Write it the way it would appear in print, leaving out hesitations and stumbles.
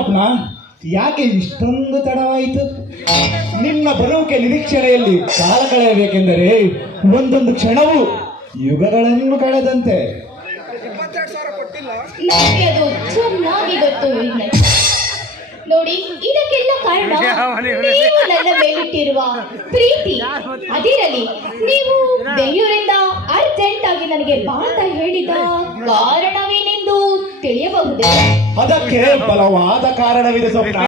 ಸ್ವಪ್ನ, ಯಾಕೆ ಇಷ್ಟೊಂದು ತಡವಾಯಿತು? ನಿನ್ನ ಬರುವಿಕೆ ನಿರೀಕ್ಷಣೆಯಲ್ಲಿ ಕಾಲ ಕಳೆಯಬೇಕೆಂದರೆ ಒಂದೊಂದು ಕ್ಷಣವು ಯುಗಗಳನ್ನು ಕಳೆದಂತೆ. ನನಗೆ ಅದು ಚೆನ್ನಾಗಿ ಗೊತ್ತು ವಿಘ್ನೇಶ್. ನೋಡಿ, ಇದಕ್ಕೆಲ್ಲ ಕಾರಣ ನೀವು ನನ್ನ ಮೇಲಿಟ್ಟಿರುವ ಪ್ರೀತಿ. ಅದಿರಲಿ, ನೀವು ಬೆಂಗಳೂರಿಂದ ಅರ್ಜೆಂಟ್ ಆಗಿ ನನಗೆ ಬಾ ಅಂತ ಹೇಳಿದ ಕಾರಣವೇನೆಂದು ತಿಳಿಯಬಹುದೇ? ಅದಕ್ಕೆ ಬಲವಾದ ಕಾರಣವಿದೆ ಸ್ವಪ್ನ.